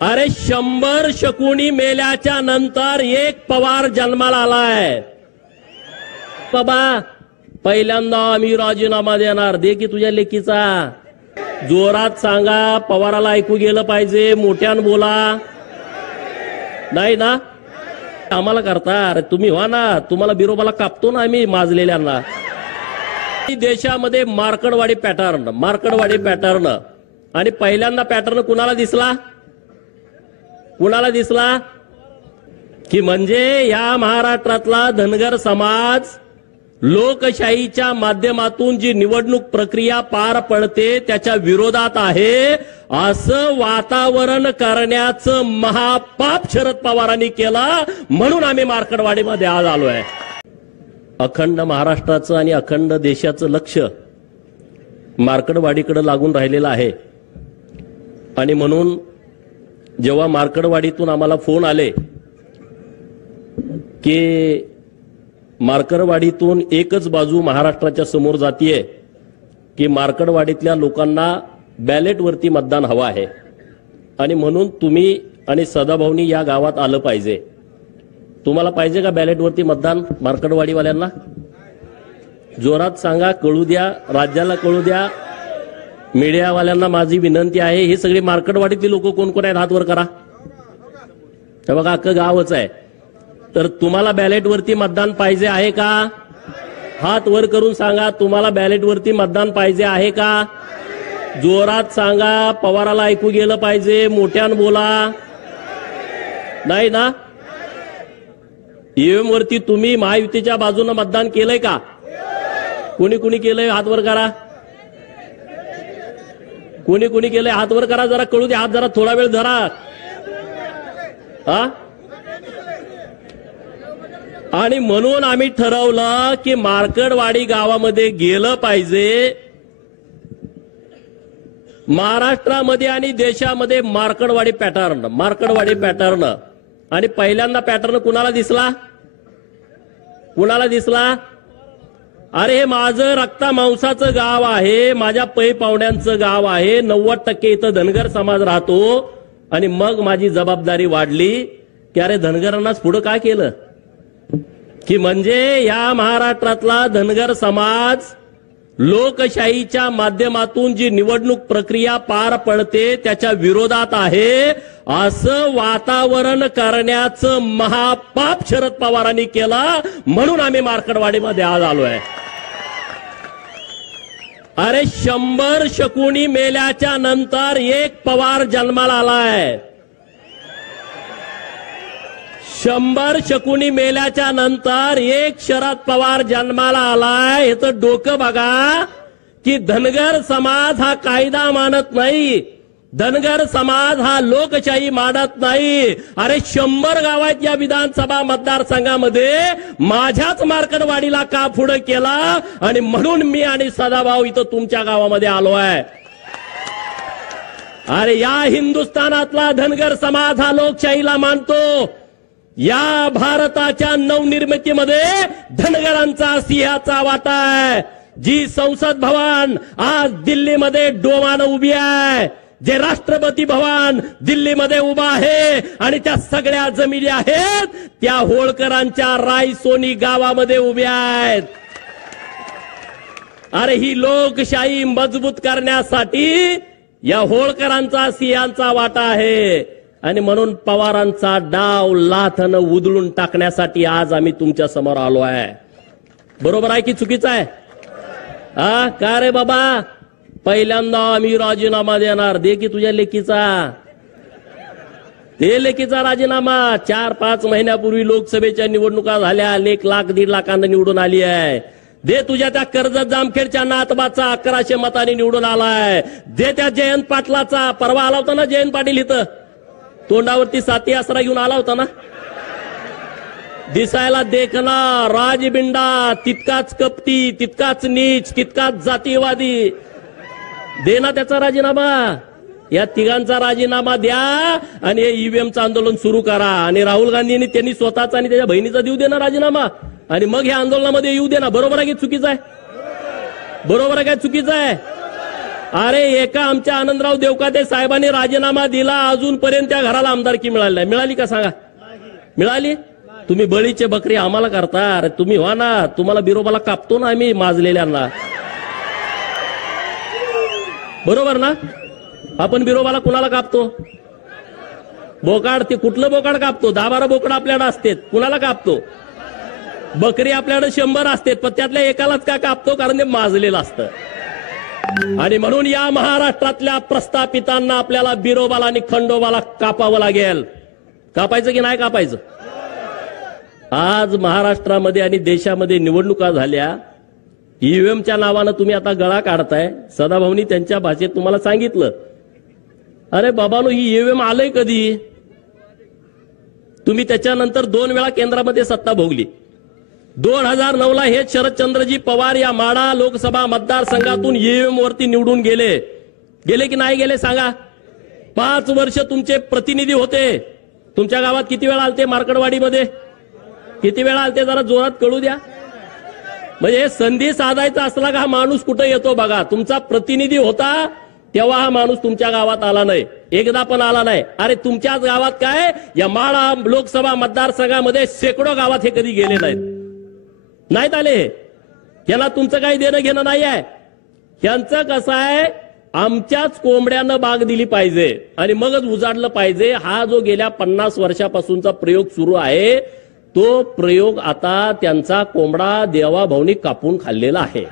अरे 100 शकुनी मेल्याच्या नंतर एक पवार जन्माला आलाय. बाबा पहिल्यांदा आम्ही राजीनामा देणार. दे की तुझ्या लेकीचा. जोरात सांगा, पवाराला ऐकू गेलं पाहिजे. मोठ्यानं बोला. नाही ना आम्हाला करता. अरे तुम्ही व्हा ना, तुम्हाला बिरोबाला कापतो ना आम्ही माजलेल्यांना. देशामध्ये मार्कडवाडी पॅटर्न आणि पहिल्यांदा पॅटर्न कुणाला दिसला? की म्हणजे या महाराष्ट्रातला धनगर समाज लोकशाहीच्या माध्यमातून जी निवडणूक प्रक्रिया पार पडते त्याच्या विरोधात आहे असं वातावरण करण्याचं महापाप शरद पवारांनी केलं. म्हणून आम्ही मार्कडवाडीमध्ये आज आलोय. अखंड महाराष्ट्राचं आणि अखंड देशाचं लक्ष मार्कडवाडीकडे लागून राहिलेलं आहे. आणि म्हणून जेव्हा मार्कडवाडीतून आम्हाला फोन आले की मार्कडवाडीतून एकच बाजू महाराष्ट्राच्या समोर जातीये की मार्कडवाडीतल्या लोकांना बॅलेटवरती मतदान हवं आहे आणि म्हणून तुम्ही आणि सदाभाऊनी या गावात आलं पाहिजे. तुम्हाला पाहिजे का बॅलेटवरती मतदान? मार्कडवाडीवाल्यांना जोरात सांगा, कळू द्या, राज्याला कळू द्या. मीडियावाल्यांना माझी विनंती आहे, हे सगळे मार्कडवाडीतले लोक कोण कोण आहेत हात वर करा. हे बघा अख्खं गावच आहे. तर तुम्हाला बॅलेटवरती मतदान पाहिजे आहे का? हात वर करून सांगा, तुम्हाला बॅलेटवरती मतदान पाहिजे आहे का? जोरात सांगा, पवाराला ऐकू गेलं पाहिजे. मोठ्यानं बोला. नाही ना ईव्हीएम वरती तुम्ही महायुतीच्या बाजूने मतदान केलंय का? कोणी कोणी केलंय हात वर करा. कोणी कोणी केलंय हात वर करा. जरा कळू दे. हात जरा थोडा वेळ धरा. हा आणि म्हणून आम्ही ठरवलं की मार्कडवाडी गावामध्ये गेलं पाहिजे. महाराष्ट्रामध्ये आणि देशामध्ये मार्कडवाडी पॅटर्न आणि पहिल्यांदा पॅटर्न कुणाला दिसला? अरे हे माझं रक्ता मांसाचं गाव आहे, माझ्या पै पाहुण्यांचं गाव आहे. 90% इथं धनगर समाज राहतो. आणि मग माझी जबाबदारी वाढली की अरे धनगरांनाच पुढे काय केलं की म्हणजे या महाराष्ट्रातला धनगर समाज लोकशाहीच्या माध्यमातून जी निवडणूक प्रक्रिया पार पडते त्याच्या विरोधात आहे असं वातावरण करण्याचं महापाप शरद पवारांनी केलं. म्हणून आम्ही मार्कडवाडीमध्ये आज आलोय. अरे 100 शकुनी मेल्याच्या नंतर एक पवार जन्माला आलाय. 100 शकुनी मेल्याच्या नंतर एक शरद पवार जन्माला आलाय. याचं डोकं बघा की धनगर समाज हा कायदा मानत नाही, धनगर समाज हा लोकशाही मानत नाही. अरे 100 गावात या विधानसभा मतदारसंघामध्ये माझ्याच मार्कडवाडीला का पुढे केला आणि म्हणून मी आणि सदाभाऊ इथं तुमच्या गावामध्ये आलोय. अरे या हिंदुस्थानातला धनगर समाज हा लोकशाहीला मानतो. या भारताच्या नवनिर्मितीमध्ये धनगरांचा सिंहाचा वाटा आहे. जी संसद भवन आज दिल्लीमध्ये डोमानं उभी आहे, जे राष्ट्रपती भवन दिल्लीमध्ये उभा आहे आणि त्या सगळ्या जमिनी आहेत त्या होळकरांच्या रायसोनी गावामध्ये उभ्या आहेत. अरे ही लोकशाही मजबूत करण्यासाठी या होळकरांचा सिंहाचा वाटा आहे. आणि म्हणून पवारांचा डाव लाथानं उधळून टाकण्यासाठी आज आम्ही तुमच्या समोर आलो आहे. बरोबर आहे की चुकीचं आहे? का रे बाबा पहिल्यांदा आम्ही राजीनामा देणार. दे की तुझ्या लेकीचा. ते लेकीचा राजीनामा. 4-5 महिन्यापूर्वी लोकसभेच्या निवडणुका झाल्या. 1 लाख 1.5 लाखांना निवडून आली आहे. दे तुझ्या त्या कर्जत जामखेडच्या नातबाचा 1100 मतांनी निवडून आलाय. दे त्या जयंत पाटलाचा. परवा आला होता ना जयंत पाटील इथं, तोंडावरती साथी आसरा घेऊन आला होता ना. दिसायला देखना राजबिंडा, तितकाच कपटी, तितकाच नीच, तितकाच जातीवादी. दे ना त्याचा राजीनामा. या तिघांचा राजीनामा द्या आणि हे ईव्हीएमचं आंदोलन सुरू करा. आणि राहुल गांधींनी त्यांनी स्वतःचा आणि त्याच्या बहिणीचा देऊ दे ना राजीनामा आणि मग ह्या आंदोलनामध्ये येऊ दे ना. बरोबर आहे की चुकीचं आहे? बरोबर आहे काय चुकीचं आहे? अरे एका आमच्या आनंदराव देवकाते साहेबांनी राजीनामा दिला, अजूनपर्यंत त्या घराला आमदारकी मिळाली नाही. मिळाली का सांगा? मिळाली? तुम्ही बळीचे बकरी आम्हाला करता. अरे तुम्ही व्हा ना, तुम्हाला बिरोबाला कापतो ना आम्ही माजलेल्यांना, बरोबर ना? आपण बिरोबाला कुणाला कापतो? बोकाड. ते कुठलं बोकाड कापतो? 10-12 बोकड आपल्याकडे असतात, कुणाला कापतो? बकरी आपल्याकडे 100 असतात, पण त्यातल्या एकालाच का कापतो? कारण ते माजलेलं असतं. आणि म्हणून या महाराष्ट्रातल्या प्रस्थापितांना आपल्याला बिरोबाला आणि खंडोबाला कापावं लागेल. कापायचं की नाही कापायचं? आज महाराष्ट्रामध्ये आणि देशामध्ये निवडणुका झाल्या, ईव्हीएमच्या नावानं तुम्ही आता गळा काढताय. सदाभाऊंनी त्यांच्या भाषेत तुम्हाला सांगितलं, अरे बाबांनो, ही ईव्हीएम आलंय कधी? तुम्ही त्याच्यानंतर 2 वेळा केंद्रामध्ये सत्ता भोगली. 2009ला हे शरदचंद्रजी पवार या माढा लोकसभा मतदारसंघातून ईव्हीएम वरती निवडून गेले की नाही गेले सांगा? 5 वर्ष तुमचे प्रतिनिधी होते. तुमच्या गावात किती वेळा आलते? मार्कडवाडीमध्ये किती वेळा आलते? जरा जोरात कळू द्या. म्हणजे संधी साधायचा असला का हा माणूस कुठे येतो बघा. तुमचा प्रतिनिधी होता तेव्हा हा माणूस तुमच्या गावात आला नाही, एकदा पण आला नाही. अरे तुमच्याच गावात काय, या माढा लोकसभा मतदारसंघामध्ये शेकडो गावात हे कधी गेले नाहीत आले. यांना तुमचं काही देणं घेणं नाही आहे. यांचं कसं आहे, आमच्याच कोंबड्यानं बाग दिली पाहिजे आणि मगच उजाडलं पाहिजे. हा जो गेल्या 50 वर्षापासूनचा प्रयोग सुरू आहे, तो प्रयोग आता त्यांचा कोंबडा देवाभाऊनी कापून खाल्लेला आहे.